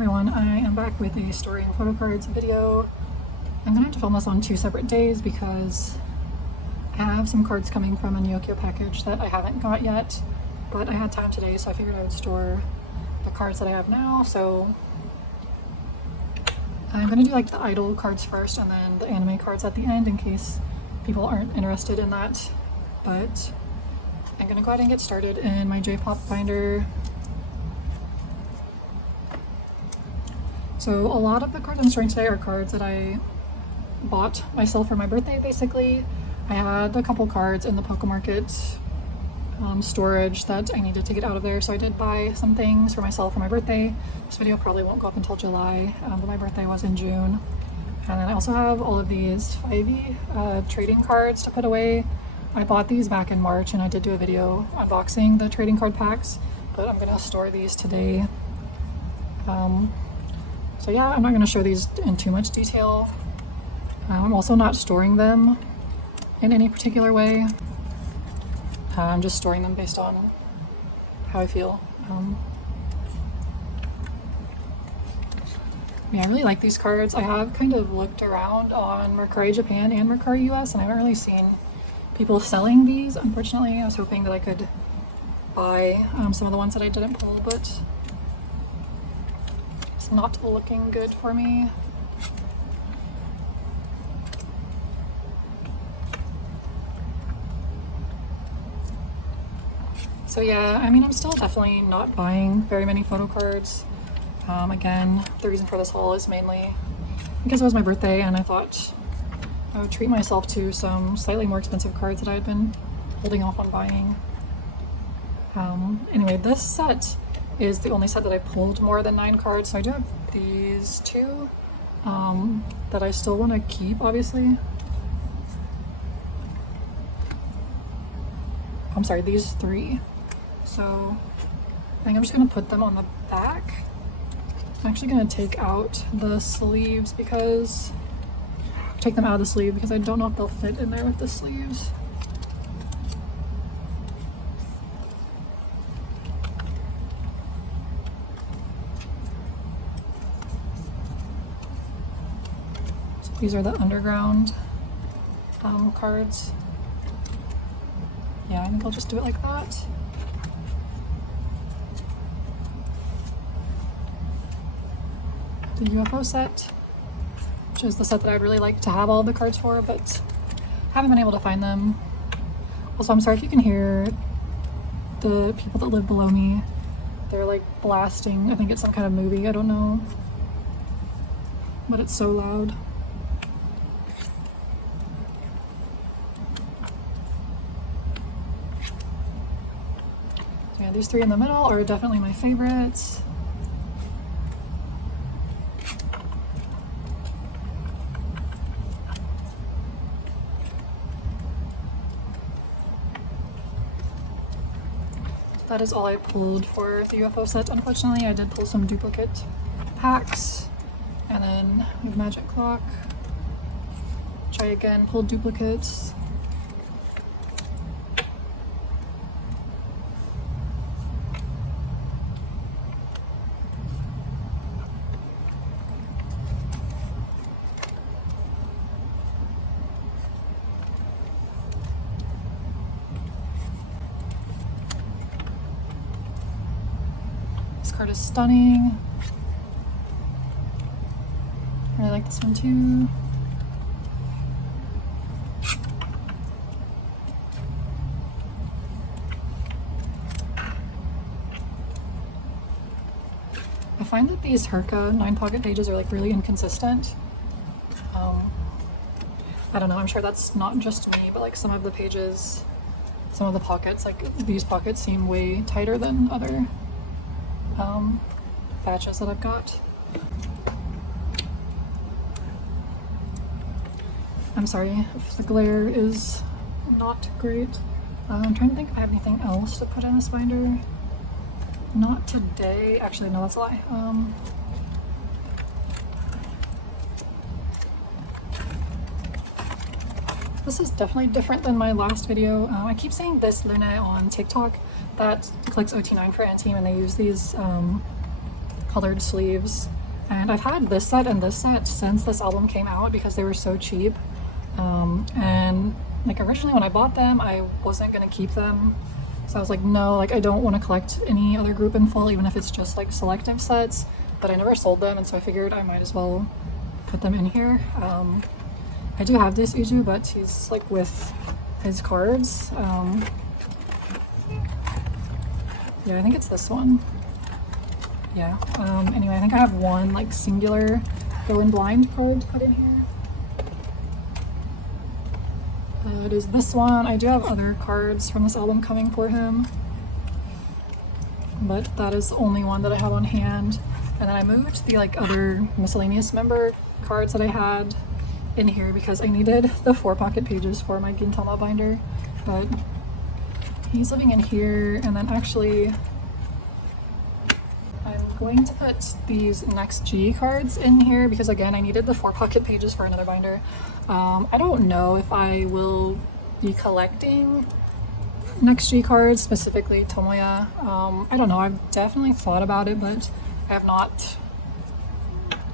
everyone, I am back with a story and photo cards video. I'm gonna have to film this on 2 separate days because I have some cards coming from a Nyokyo package that I haven't got yet, but I had time today, so I figured I would store the cards that I have now. So I'm gonna do like the idol cards first and then the anime cards at the end in case people aren't interested in that. But I'm gonna go ahead and get started in my J-pop binder. So a lot of the cards I'm storing today are cards that I bought myself for my birthday, basically. I had a couple cards in the Pokemarket storage that I needed to get out of there, so I did buy some things for myself for my birthday. This video probably won't go up until July, but my birthday was in June. And then I also have all of these 5e trading cards to put away. I bought these back in March and I did do a video unboxing the trading card packs, but I'm gonna store these today. So yeah, I'm not going to show these in too much detail. I'm also not storing them in any particular way. I'm just storing them based on how I feel. Yeah, I really like these cards. I have kind of looked around on Mercari Japan and Mercari US, and I haven't really seen people selling these. Unfortunately, I was hoping that I could buy some of the ones that I didn't pull, but not looking good for me. So yeah, I mean, I'm still definitely not buying very many photo cards. Again, the reason for this haul is mainly because it was my birthday and I thought I would treat myself to some slightly more expensive cards that I had been holding off on buying. Anyway, this set is the only set that I pulled more than 9 cards, so I do have these 2 that I still want to keep, obviously. I'm sorry, these 3. So I think I'm just going to put them on the back. I'm actually going to take out the sleeves because take them out of the sleeve because I don't know if they'll fit in there with the sleeves. These are the underground cards. Yeah, I think I'll just do it like that. The UFO set, which is the set that I'd really like to have all the cards for, but haven't been able to find them. Also, I'm sorry if you can hear the people that live below me. They're like blasting, I think it's some kind of movie, I don't know, but it's so loud. Yeah, these 3 in the middle are definitely my favorites. That is all I pulled for the UFO set. Unfortunately, I did pull some duplicate packs, and then we have Magic Clock. Try again, pull duplicates. This card is stunning. I really like this one too. I find that these Herka 9-pocket pages are like really inconsistent. I don't know, I'm sure that's not just me, but like some of the pages, some of the pockets, like these pockets seem way tighter than other batches that I've got. I'm sorry if the glare is not great. I'm trying to think if I have anything else to put in this binder. Not today. Actually, no, that's a lie. This is definitely different than my last video. I keep seeing this Luna on TikTok that clicks OT9 for Antime, and they use these colored sleeves. And I've had this set and this set since this album came out because they were so cheap. And like originally when I bought them, I wasn't gonna keep them. So I was like, no, like I don't want to collect any other group in full, even if it's just like selective sets. But I never sold them, and so I figured I might as well put them in here. I do have this Uju, but he's like with his cards. Yeah, I think it's this one. Yeah. Anyway, I think I have one like singular Go In Blind card to put in here. It is this one. I do have other cards from this album coming for him, but that is the only one that I have on hand. And then I moved the like other miscellaneous member cards that I had in here because I needed the 4 pocket pages for my Gintama binder, but he's living in here. And then actually I'm going to put these Next G cards in here because again I needed the 4 pocket pages for another binder. I don't know if I will be collecting Next G cards, specifically Tomoya. I don't know, I've definitely thought about it, but I have not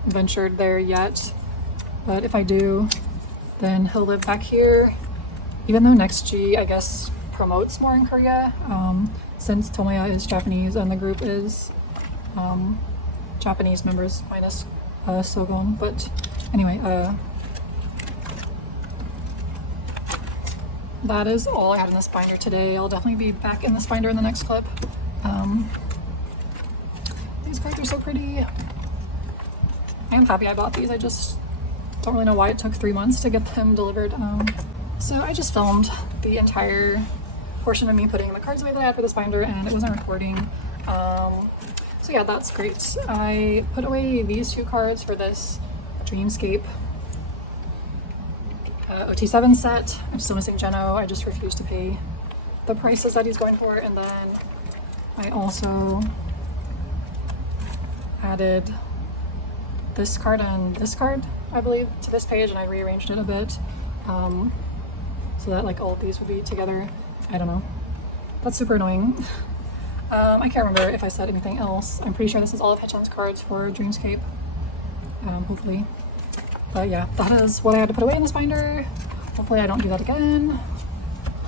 ventured there yet. But if I do, then he'll live back here, even though Next G I guess promotes more in Korea, since Tomoya is Japanese and the group is Japanese members minus Sogon. But anyway, that is all I had in this binder today. I'll definitely be back in this binder in the next clip. These cards are so pretty. I am happy I bought these. I just don't really know why it took 3 months to get them delivered. So I just filmed the entire portion of me putting the cards away that I had for this binder, and it wasn't recording. So yeah, that's great. I put away these 2 cards for this Dreamscape OT7 set. I'm still missing Geno. I just refused to pay the prices that he's going for. And then I also added this card and this card, I believe, to this page, and I rearranged it a bit so that like all of these would be together. I don't know. That's super annoying. I can't remember if I said anything else. I'm pretty sure this is all of Haechan's cards for Dreamscape, hopefully. But yeah, that is what I had to put away in this binder. Hopefully I don't do that again.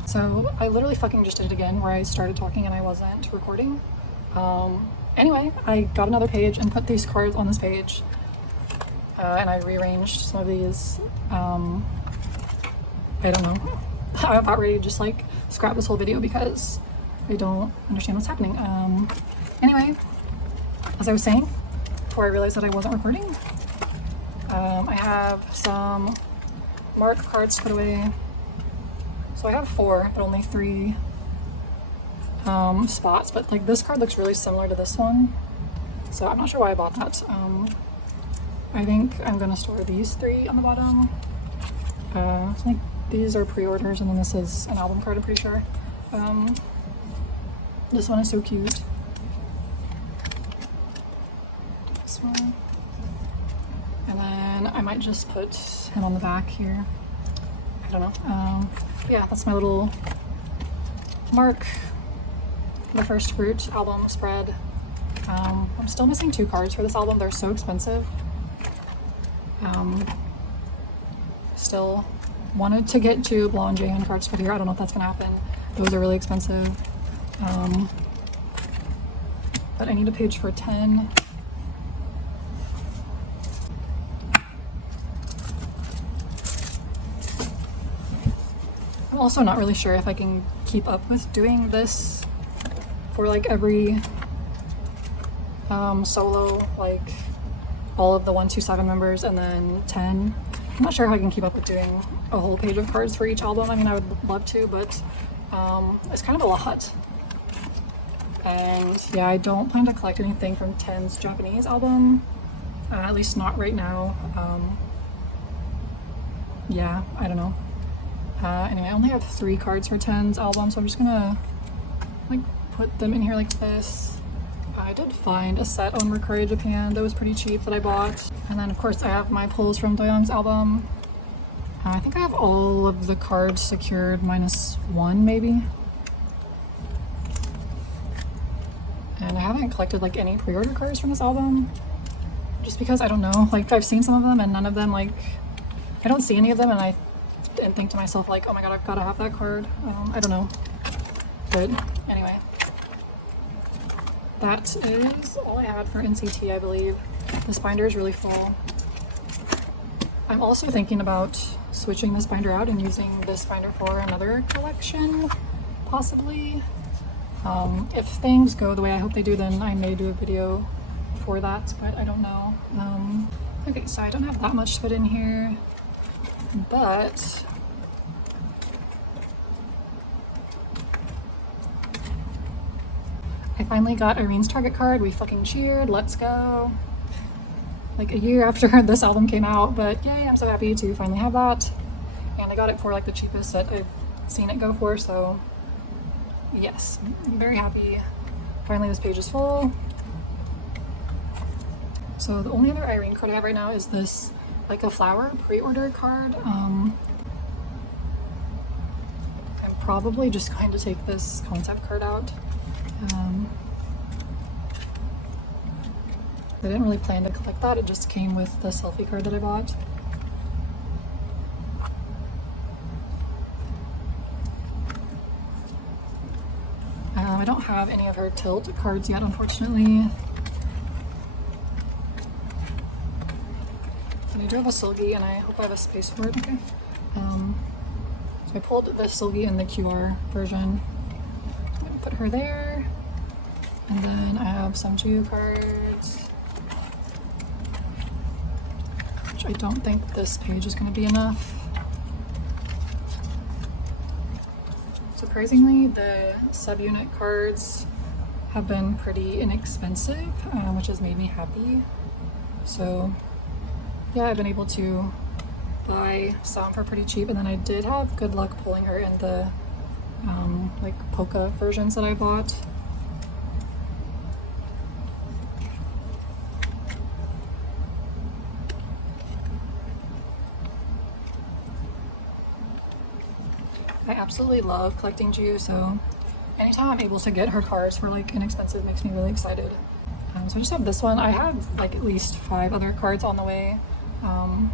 So I literally fucking just did it again where I started talking and I wasn't recording. Anyway, I got another page and put these cards on this page. And I rearranged some of these. I don't know. I'm about ready to just like scrap this whole video because I don't understand what's happening. Anyway, as I was saying, before I realized that I wasn't recording, I have some mark cards to put away. So I have 4, but only 3 spots. But like this card looks really similar to this one, so I'm not sure why I bought that. I think I'm gonna store these 3 on the bottom. I think these are pre-orders, and then this is an album card, I'm pretty sure. This one is so cute. This one. And then I might just put him on the back here. I don't know. Yeah, that's my little mark, the First Fruit album spread. I'm still missing 2 cards for this album. They're so expensive. Still wanted to get 2 Blonde Jaehyun cards put here. I don't know if that's gonna happen. Those are really expensive. But I need a page for 10. I'm also not really sure if I can keep up with doing this for like every solo, like all of the 127 members and then 10. I'm not sure how I can keep up with doing a whole page of cards for each album. I mean, I would love to, but it's kind of a lot. And yeah, I don't plan to collect anything from 10's Japanese album, at least not right now. Yeah, I don't know. Anyway, I only have 3 cards for 10's album, so I'm just gonna like put them in here like this. I did find a set on Mercury Japan that was pretty cheap that I bought. And then of course I have my pulls from Doyoung's album. I think I have all of the cards secured minus 1 maybe. And I haven't haven't collected like any pre-order cards from this album, just because I don't know, like I've seen some of them and none of them, like I don't see any of them and I think to myself like, oh my god, I've got to have that card. I don't know, but anyway, that is all I had for NCT, I believe. This binder is really full. I'm also thinking about switching this binder out and using this binder for another collection, possibly. If things go the way I hope they do, then I may do a video for that, but I don't know. Okay, so I don't have that much to put in here, but I finally got Irene's Target card. We fucking cheered, let's go. Like a year after this album came out, but yay, I'm so happy to finally have that. And I got it for like the cheapest that I've seen it go for, so yes, I'm very happy. Finally, this page is full. So the only other Irene card I have right now is this, like a flower pre-order card. I'm probably just going to take this concept card out. I didn't really plan to collect that, it just came with the selfie card that I bought. I don't have any of her Tilt cards yet, unfortunately. And I do have a Silgi, and I hope I have a space for it. Okay. So I pulled the Silgi in the QR version. I'm going to put her there. And then I have some Ju cards, which I don't think this page is going to be enough. Surprisingly, the subunit cards have been pretty inexpensive, which has made me happy. So yeah, I've been able to buy some for pretty cheap, and then I did have good luck pulling her in the like polka versions that I bought. I absolutely love collecting Ju, so anytime I'm able to get her cards for like inexpensive makes me really excited. So I just have this one. I have like at least 5 other cards on the way. Oh,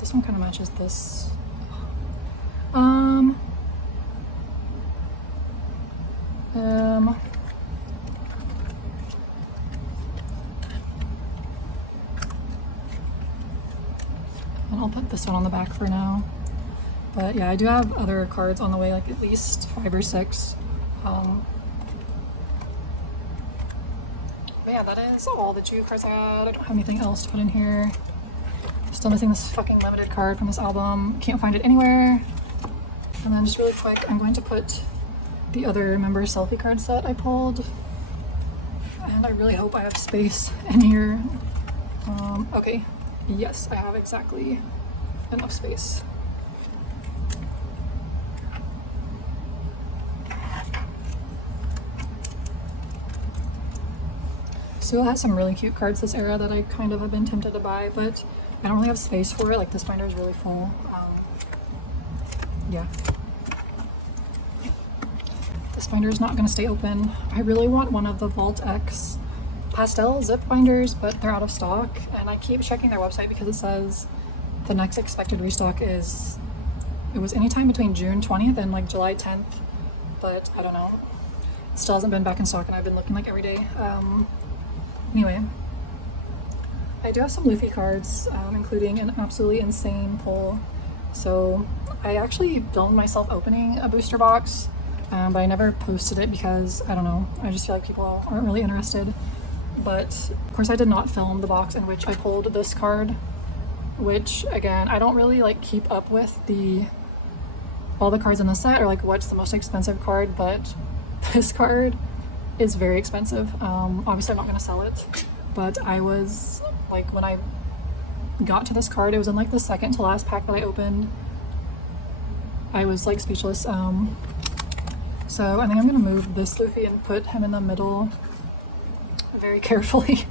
this one kind of matches this. And I'll put this one on the back for now. But yeah, I do have other cards on the way, like at least 5 or 6. But yeah, that is all the Ju cards I had. I don't have anything else to put in here. Still missing this fucking limited card from this album. Can't find it anywhere. And then just really quick, I'm going to put the other member selfie card set I pulled. And I really hope I have space in here. Okay, yes, I have exactly enough space. Sewell has some really cute cards this era that I kind of have been tempted to buy, but I don't really have space for it. Like, this binder is really full. Yeah. This binder is not going to stay open. I really want one of the Vault X pastel zip binders, but they're out of stock. And I keep checking their website because it says the next expected restock is, it was anytime between June 20th and like July 10th, but I don't know. It still hasn't been back in stock, and I've been looking like every day. Anyway, I do have some Luffy cards, including an absolutely insane pull. So I actually filmed myself opening a booster box, but I never posted it because, I don't know, I just feel like people aren't really interested. But of course I did not film the box in which I pulled this card, which again, I don't really like keep up with all the cards in the set, or like what's the most expensive card, but this card is very expensive. Obviously I'm not gonna sell it, but I was like, when I got to this card, it was in like the second to last pack that I opened. I was like speechless. So I think I'm gonna move this Luffy and put him in the middle very carefully.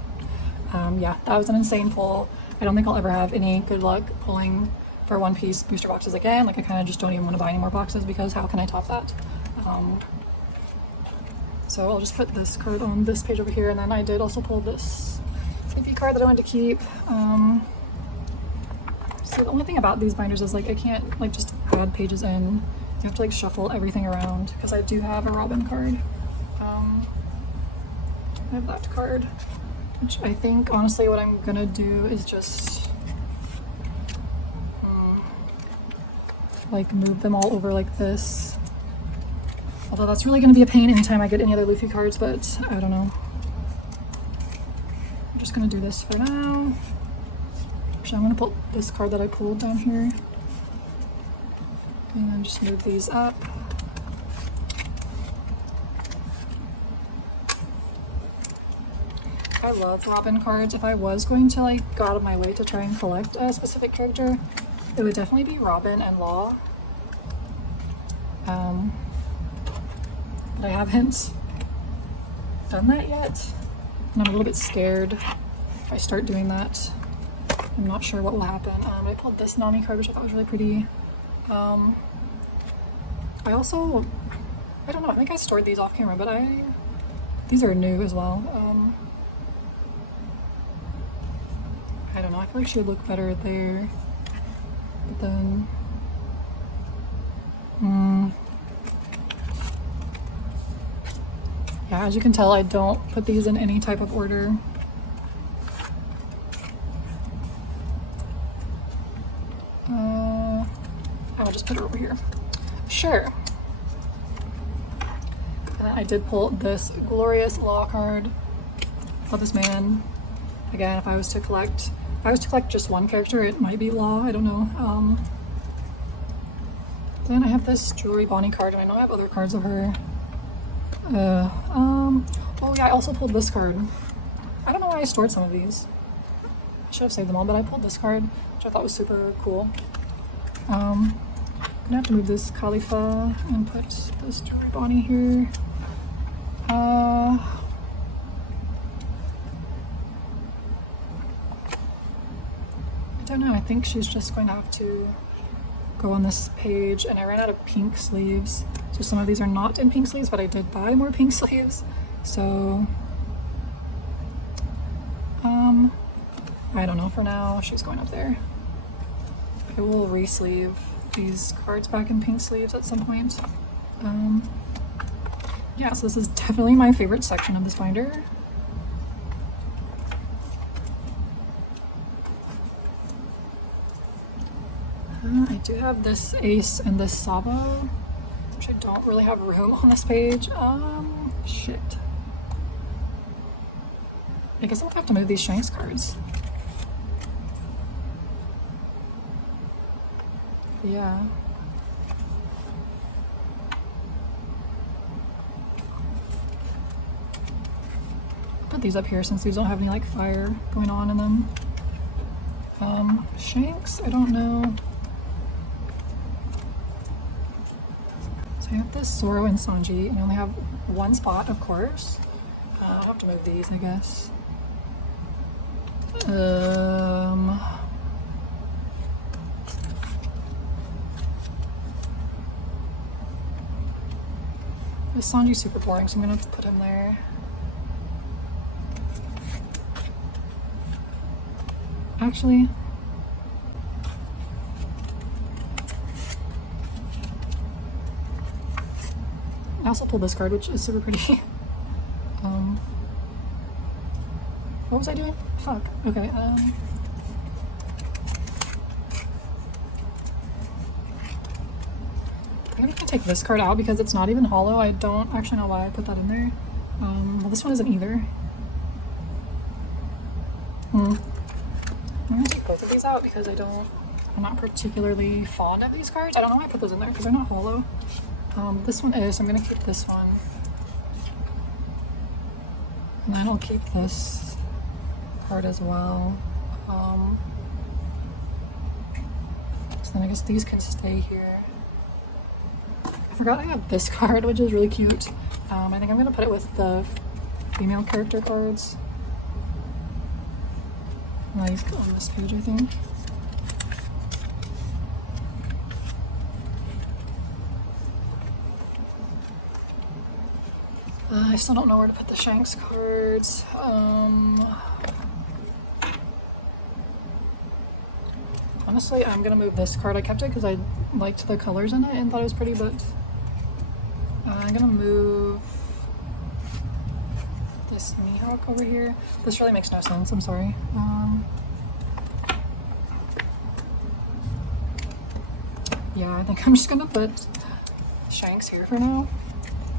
Yeah, that was an insane pull. I don't think I'll ever have any good luck pulling for One Piece booster boxes again. Like, I kind of just don't even want to buy any more boxes because how can I top that? So so I'll just put this card on this page over here, and then I did also pull this AP card that I wanted to keep. So the only thing about these binders is like I can't like just add pages in. You have to like shuffle everything around because I do have a Robin card. I have that card, which I think honestly what I'm gonna do is just like move them all over like this. Although that's really gonna be a pain anytime I get any other Luffy cards, but I don't know. I'm just gonna do this for now. Actually, I'm gonna put this card that I pulled down here. And then just move these up. I love Robin cards. If I was going to like go out of my way to try and collect a specific character, it would definitely be Robin and Law. But I haven't done that yet, and I'm a little bit scared if I start doing that. I'm not sure what will happen. I pulled this Nami card, which I thought was really pretty. I also, I don't know, I think I stored these off camera, but these are new as well. I don't know, I feel like she would look better there, but then, yeah, as you can tell, I don't put these in any type of order. I'll just put it over here. Sure. And then I did pull this glorious Law card. Love this man. Again, if I was to collect just one character, it might be Law. I don't know. Then I have this Jewelry Bonnie card, and I know I have other cards of her. Oh yeah, I also pulled this card. I don't know why I stored some of these. I should have saved them all, but I pulled this card, which I thought was super cool. I'm gonna have to move this Khalifa and put this Jewelry Bonnie here. I don't know, I think she's just going to have to go on this page, and I ran out of pink sleeves. So some of these are not in pink sleeves, but I did buy more pink sleeves. So, I don't know, for now, she's going up there. I will re-sleeve these cards back in pink sleeves at some point. Yeah, so this is definitely my favorite section of this binder. I do have this Ace and this Sabo, which I don't really have room on this page. Shit. I guess I'll have to move these Shanks cards. Yeah. Put these up here since these don't have any like fire going on in them. Shanks, I don't know. So I have this Zoro and Sanji, and I only have one spot, of course. I'll have to move these, I guess. This Sanji's super boring, so I'm gonna have to put him there. Actually, I also pulled this card, which is super pretty. What was I doing? Fuck. Okay. I'm gonna take this card out because it's not even hollow. I don't actually know why I put that in there. Well, this one isn't either. I'm gonna take both of these out because I'm not particularly fond of these cards. I don't know why I put those in there because they're not hollow. This one is, so I'm gonna keep this one. And then I'll keep this card as well. So then I guess these can stay here. I forgot I have this card, which is really cute. I think I'm gonna put it with the female character cards. These go on this page, I think. I still don't know where to put the Shanks cards. Honestly, I'm gonna move this card. I kept it because I liked the colors in it and thought it was pretty, but I'm gonna move this Mihawk over here. This really makes no sense, I'm sorry. Yeah, I think I'm just gonna put Shanks here for now.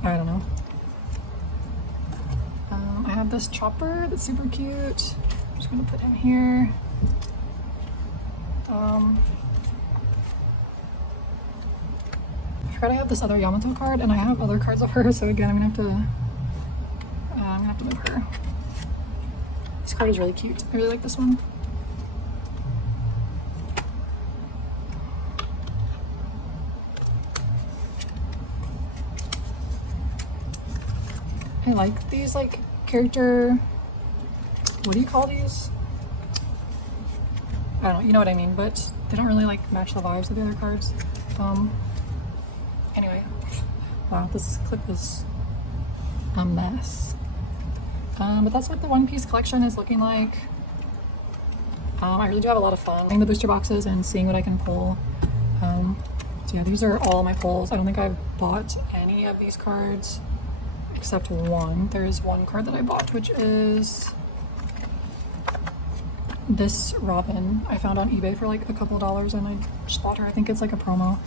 I don't know. I have this Chopper that's super cute. I'm just gonna put him here. I forgot I have this other Yamato card, and I have other cards of her, so again, I'm gonna have to move her. This card is really cute. I really like this one. I like these like character, what do you call these? I don't know, you know what I mean, but they don't really like match the vibes of the other cards. Anyway, wow, this clip is a mess. But that's what the One Piece collection is looking like. I really do have a lot of fun getting the booster boxes and seeing what I can pull. So yeah, these are all my pulls. I don't think I've bought any of these cards except one. There's one card that I bought, which is this Robin. I found on eBay for like a couple of dollars and I just bought her. I think it's like a promo.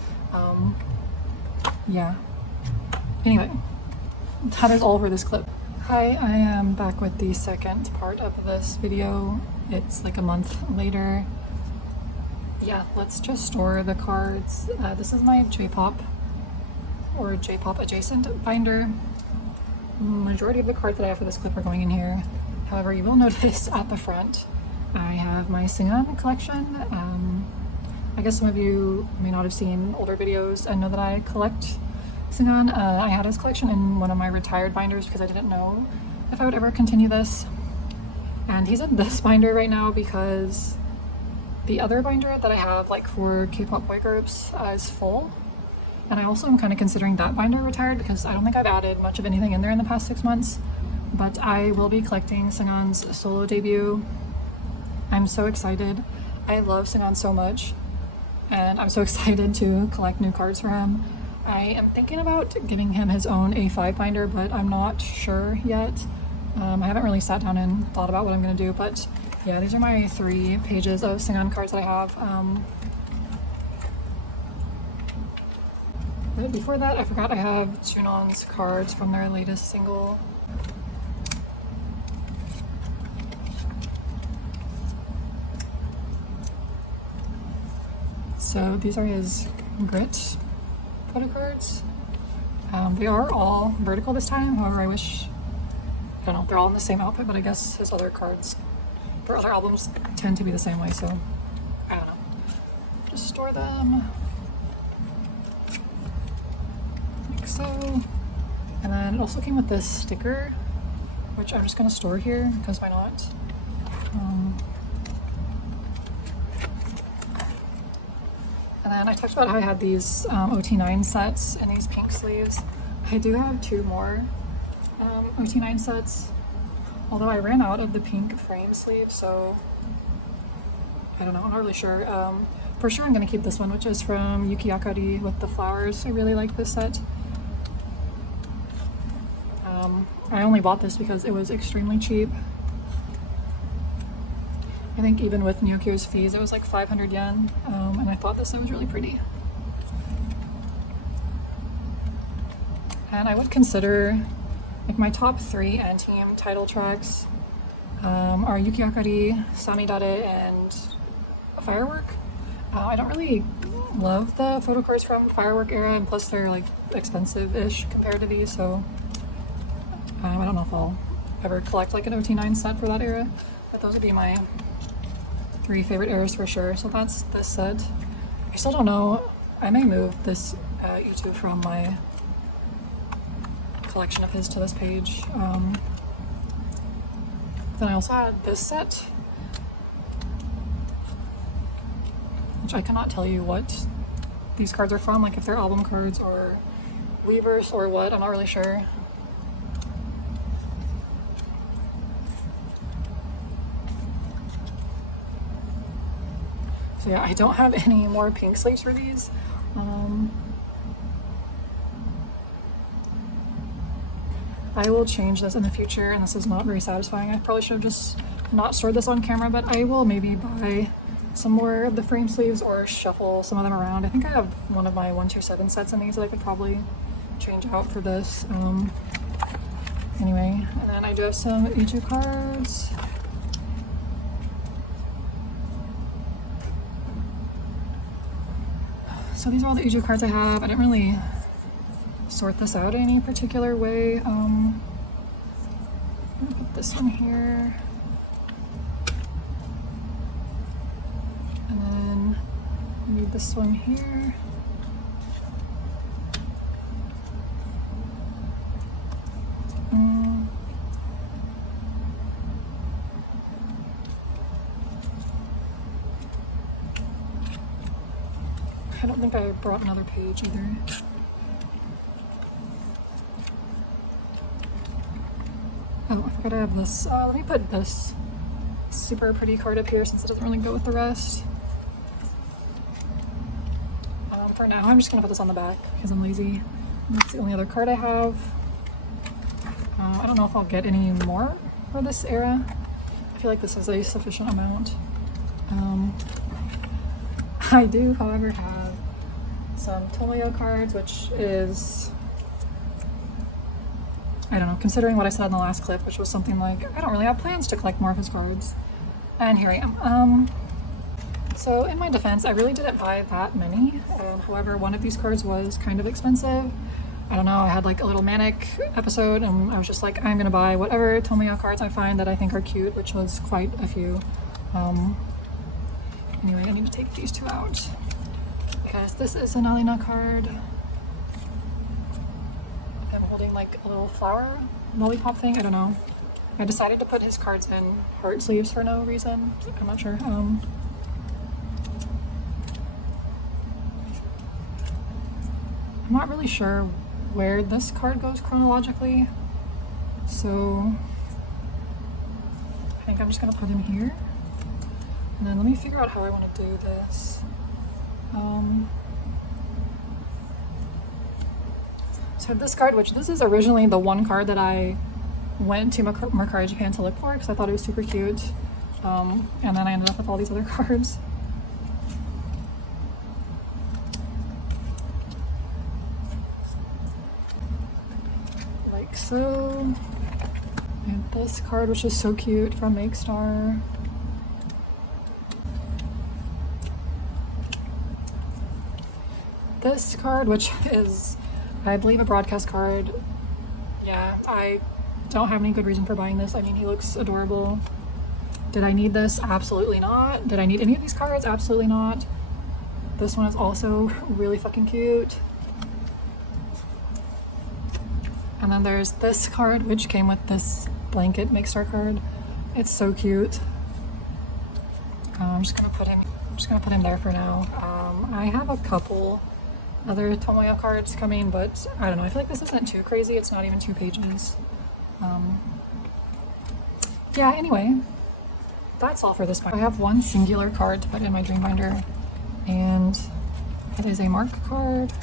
Yeah. Anyway, that is all for this clip. Hi, I am back with the second part of this video. It's like a month later. Yeah, let's just store the cards. This is my J-pop or J-pop adjacent binder. Majority of the cards that I have for this clip are going in here. However, you will notice at the front I have my Singan collection. I guess some of you may not have seen older videos and know that I collect Singan. I had his collection in one of my retired binders because I didn't know if I would ever continue this. And he's in this binder right now because the other binder that I have like for K-pop boy groups is full. And I also am kind of considering that binder retired because I don't think I've added much of anything in there in the past 6 months. But I will be collecting Singan's solo debut. I'm so excited. I love Singan so much. And I'm so excited to collect new cards for him. I am thinking about giving him his own A5 binder, but I'm not sure yet. I haven't really sat down and thought about what I'm going to do, but yeah, these are my 3 pages of Singan cards that I have. But before that, I forgot I have Junon's cards from their latest single. So these are his Grit photocards. They are all vertical this time, however I wish, I don't know, they're all in the same outfit, but I guess his other cards for other albums tend to be the same way, so I don't know. Just store them like so. And then it also came with this sticker, which I'm just gonna store here because why not? And then I talked about how I had these OT9 sets and these pink sleeves. I do have 2 more OT9 sets, although I ran out of the pink frame sleeve, so I don't know, I'm not really sure. For sure I'm going to keep this one, which is from Yuki Akari with the flowers. I really like this set. I only bought this because it was extremely cheap. I think even with Nyokyo's fees, it was like 500 yen, and I thought this set was really pretty. And I would consider, like, my top 3 Anteam title tracks are Yuki Akari, Samidare, and Firework. I don't really love the photocards from Firework era, and plus they're like expensive-ish compared to these, so I don't know if I'll ever collect like an OT9 set for that era, but those would be my 3 favorite eras for sure. So that's this set. I still don't know. I may move this YouTube from my collection of his to this page. Then I also had this set, which I cannot tell you what these cards are from, like if they're album cards or Weavers or what, I'm not really sure. So yeah, I don't have any more pink sleeves for these. I will change this in the future, and this is not very satisfying. I probably should have just not stored this on camera, but I will maybe buy some more of the frame sleeves or shuffle some of them around. I think I have one of my 127 sets in these that I could probably change out for this. Anyway, and then I do have some Ichu cards. So these are all the Ichu cards I have. I didn't really sort this out in any particular way. I'm gonna put this one here. And then I need this one here. I don't think I brought another page either. Oh, I forgot I have this. Let me put this super pretty card up here since it doesn't really go with the rest. For now, I'm just gonna put this on the back because I'm lazy. That's the only other card I have. I don't know if I'll get any more for this era. I feel like this is a sufficient amount. I do, however, have some Tomoyo cards, which is, I don't know, considering what I said in the last clip, which was something like, I don't really have plans to collect more of his cards. And here I am. So in my defense, I really didn't buy that many. However, one of these cards was kind of expensive. I don't know, I had like a little manic episode and I was just like, I'm gonna buy whatever Tomoyo cards I find that I think are cute, which was quite a few. Anyway, I need to take these two out because this is an Alina card. I'm holding like a little flower lollipop thing, I don't know. I decided to put his cards in heart sleeves for no reason. I'm not sure. I'm not really sure where this card goes chronologically, so I think I'm just gonna put him here. And then let me figure out how I want to do this. So this card, which this is originally the one card that I went to Mercari Japan to look for because I thought it was super cute. And then I ended up with all these other cards. Like so. And this card, which is so cute, from Make Star. This card, which is, I believe, a broadcast card. Yeah, I don't have any good reason for buying this. I mean, he looks adorable. Did I need this? Absolutely not. Did I need any of these cards? Absolutely not. This one is also really fucking cute. And then there's this card, which came with this blanket Make Star card. It's so cute. I'm just gonna put him there for now. I have a couple other Tomoyo cards coming, but I don't know, I feel like this isn't too crazy. It's not even 2 pages. Yeah, anyway, that's all for this binder. I have one singular card to put in my dream binder, and it is a mark card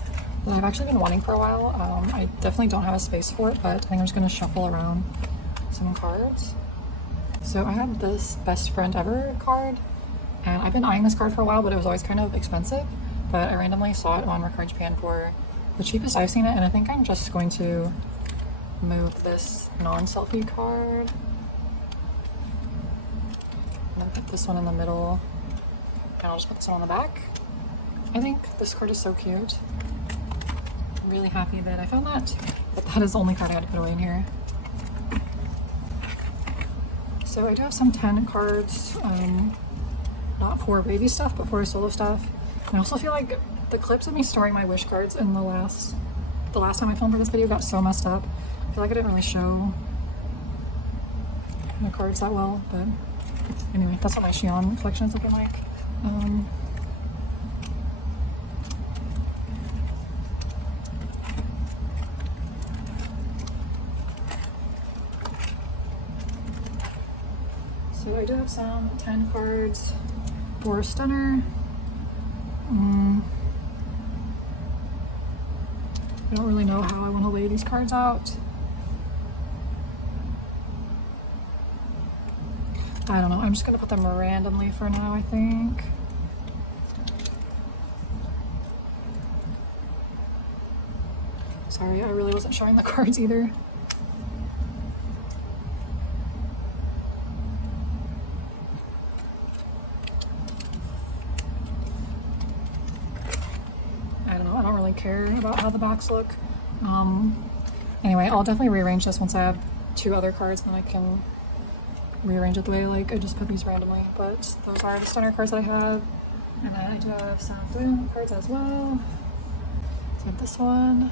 that I've actually been wanting for a while. I definitely don't have a space for it, but I think I'm just gonna shuffle around some cards. So I have this Best Friend Ever card, and I've been eyeing this card for a while, but it was always kind of expensive. But I randomly saw it on Mercari Japan for the cheapest I've seen it, and I think I'm just going to move this non-selfie card and then put this one in the middle, and I'll just put this one on the back. I think this card is so cute. I'm really happy that I found that, but that is the only card I had to put away in here. So I do have some 10 cards, not for baby stuff, but for solo stuff. I also feel like the clips of me storing my wish cards in the last time I filmed for this video got so messed up. I feel like I didn't really show the cards that well, but anyway, that's what my Shion collection is looking like. So I do have some 10 cards for Stunner. I don't really know how I want to lay these cards out. I don't know. I'm just going to put them randomly for now, I think. Sorry, I really wasn't showing the cards either. I don't know. I don't really care about how the backs look. Anyway, I'll definitely rearrange this once I have 2 other cards, and then I can rearrange it the way like I just put these randomly. But those are the stunner cards that I have, and then I do have some bloom cards as well. So I have this one,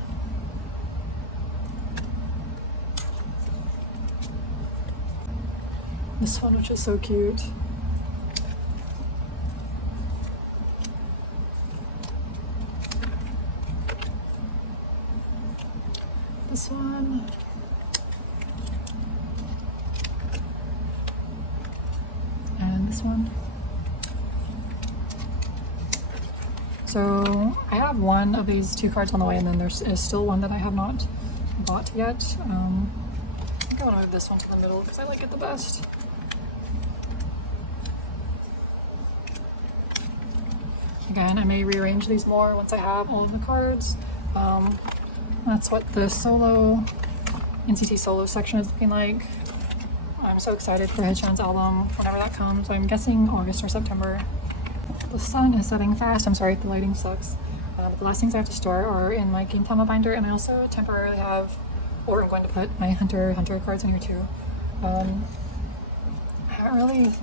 this one, which is so cute. This one. And this one. So I have one of these 2 cards on the way, and then there is still one that I have not bought yet. I think I want to move this one to the middle because I like it the best. Again, I may rearrange these more once I have all of the cards. That's what the solo, NCT solo section is looking like. I'm so excited for Hichan's album whenever that comes. I'm guessing August or September. The sun is setting fast. I'm sorry if the lighting sucks. But the last things I have to store are in my Gintama binder, and I also temporarily have, or I'm going to put my Hunter cards in here too. I haven't really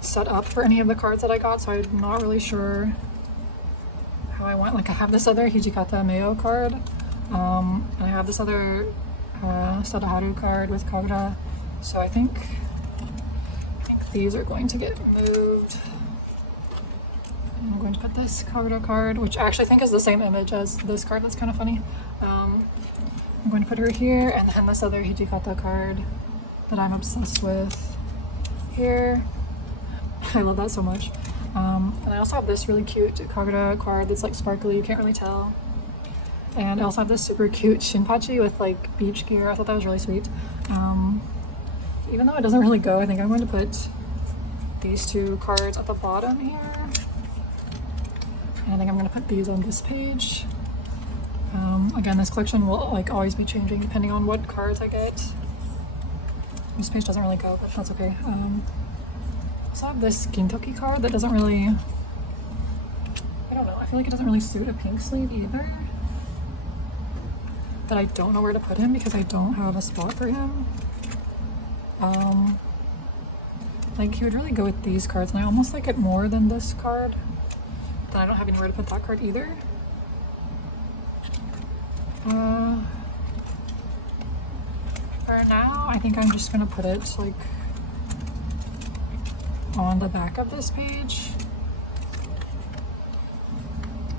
set up for any of the cards that I got, so I'm not really sure how I want. Like I have this other Hijikata Meo card, and I have this other Sadaharu card with Kagura, so I think these are going to get moved. I'm going to put this Kagura card, which I actually think is the same image as this card. That's kind of funny. I'm going to put her here, and then this other Hijikata card that I'm obsessed with here. I love that so much. And I also have this really cute Kagura card that's like sparkly, you can't really tell. And I also have this super cute Shinpachi with like beach gear. I thought that was really sweet. Even though it doesn't really go, I think I'm going to put these 2 cards at the bottom here. And I think I'm going to put these on this page. Again, this collection will like always be changing depending on what cards I get. This page doesn't really go, but that's okay. I also have this Gintoki card that doesn't really, I don't know, I feel like it doesn't really suit a pink sleeve either. But I don't know where to put him because I don't have a spot for him. Like he would really go with these cards, and I almost like it more than this card. Then I don't have anywhere to put that card either. For now, I think I'm just gonna put it like on the back of this page.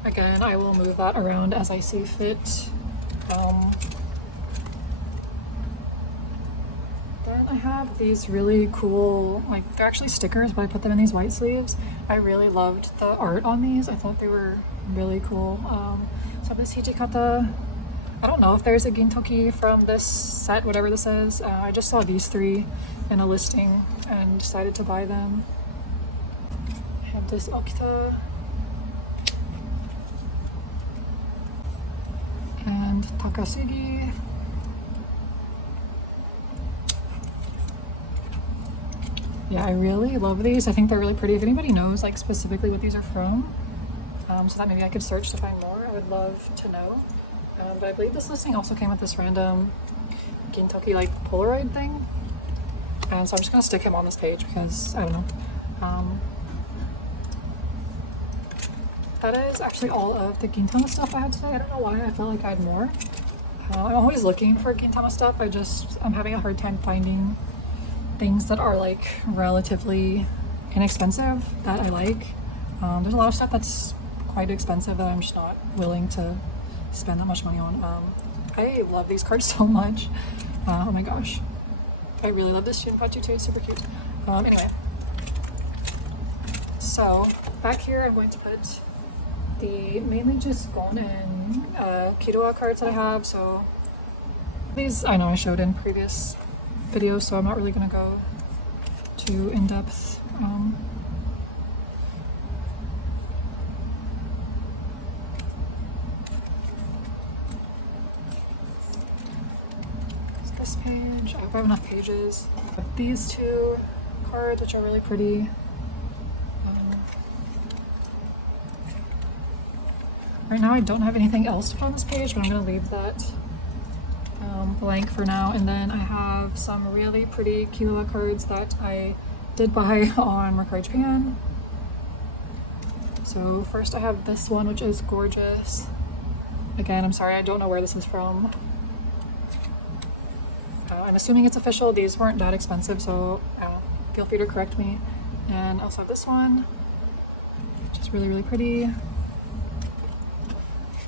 Again, I will move that around as I see fit. Then I have these really cool, like they're actually stickers, but I put them in these white sleeves. I really loved the art on these. I thought they were really cool. So I have this Hijikata. I don't know if there's a Gintoki from this set, whatever this is. I just saw these 3 in a listing and decided to buy them. I have this Okita. And Takasugi. Yeah, I really love these. I think they're really pretty. If anybody knows like specifically what these are from, so that maybe I could search to find more, I would love to know. But I believe this listing also came with this random Gintoki like Polaroid thing. And so I'm just gonna stick him on this page because I don't know. That is actually all of the Gintama stuff I had today. I don't know why I felt like I had more. I'm always looking for Gintama stuff. I'm having a hard time finding things that are like relatively inexpensive that I like. There's a lot of stuff that's quite expensive that I'm just not willing to spend that much money on. I love these cards so much. Oh my gosh. I really love this Shinpachi too, it's super cute. Anyway. So back here I'm going to put the mainly just Gon and Killua cards that I have. So these I know I showed in previous videos, so I'm not really gonna go too in depth. This page, I hope I have enough pages. These two cards, which are really pretty. Right now I don't have anything else to put on this page, but I'm going to leave that blank for now. And then I have some really pretty Killua cards that I did buy on Mercari Japan. So first I have this one, which is gorgeous. Again, I'm sorry, I don't know where this is from. I'm assuming it's official. These weren't that expensive, so feel free to correct me. And I also have this one, which is really, really pretty.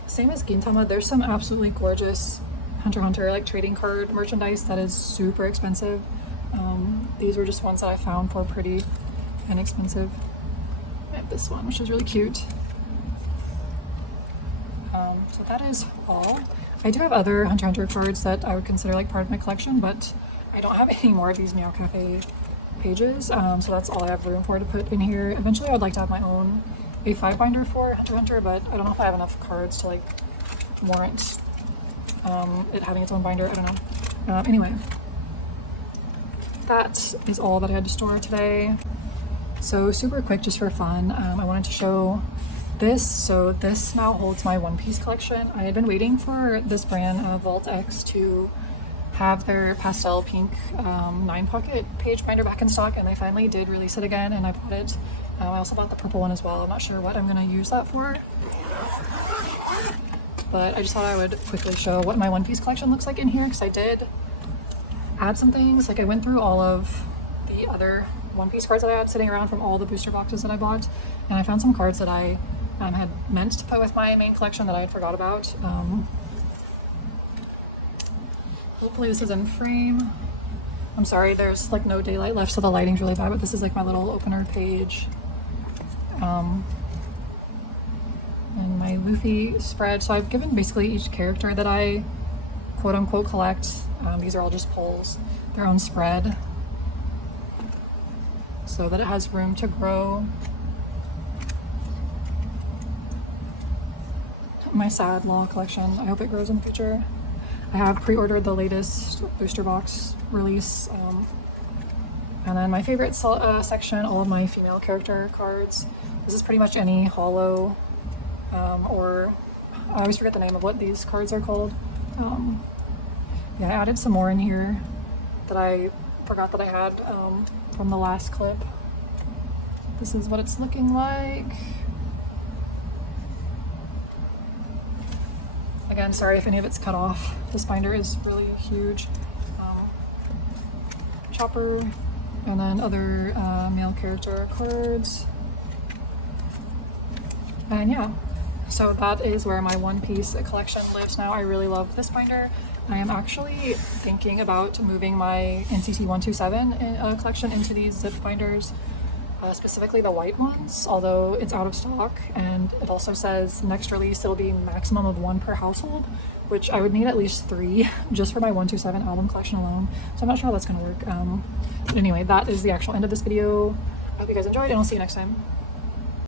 Same as Gintama, there's some absolutely gorgeous Hunter x Hunter like trading card merchandise that is super expensive. These were just ones that I found for pretty inexpensive. I have this one, which is really cute. So that is all. I do have other Hunter x Hunter cards that I would consider like part of my collection, but I don't have any more of these Meow Cafe pages, so that's all I have room for to put in here. Eventually I would like to have my own A5 binder for Hunter x Hunter, but I don't know if I have enough cards to like warrant it having its own binder. I don't know. Anyway, that is all that I had to store today. So super quick, just for fun, I wanted to show this. So this now holds my One Piece collection. I had been waiting for this brand, Vault X, to have their pastel pink 9-pocket page binder back in stock, and they finally did release it again, and I bought it. I also bought the purple one as well. I'm not sure what I'm going to use that for, but I just thought I would quickly show what my One Piece collection looks like in here, because I did add some things. Like I went through all of the other One Piece cards that I had sitting around from all the booster boxes that I bought, and I found some cards that I had meant to put with my main collection that I had forgot about. Hopefully this is in frame. I'm sorry, there's like no daylight left, so the lighting's really bad, but this is like my little opener page. And my Luffy spread. So I've given basically each character that I quote unquote collect, these are all just pulls, their own spread, so that it has room to grow. My Sad Law collection, I hope it grows in the future. I have pre-ordered the latest booster box release. And then my favorite section, all of my female character cards. This is pretty much any holo, or I always forget the name of what these cards are called. Yeah, I added some more in here that I forgot that I had from the last clip. This is what it's looking like. Again, sorry if any of it's cut off. This binder is really huge. Chopper, and then other male character cards. And yeah, so that is where my One Piece collection lives now. I really love this binder. I am actually thinking about moving my NCT 127 collection into these zip binders. Specifically the white ones, although it's out of stock, and it also says next release it'll be maximum of 1 per household, which I would need at least 3 just for my 127 album collection alone, so I'm not sure how that's going to work. But anyway, that is the actual end of this video. I hope you guys enjoyed, and I'll see you next time.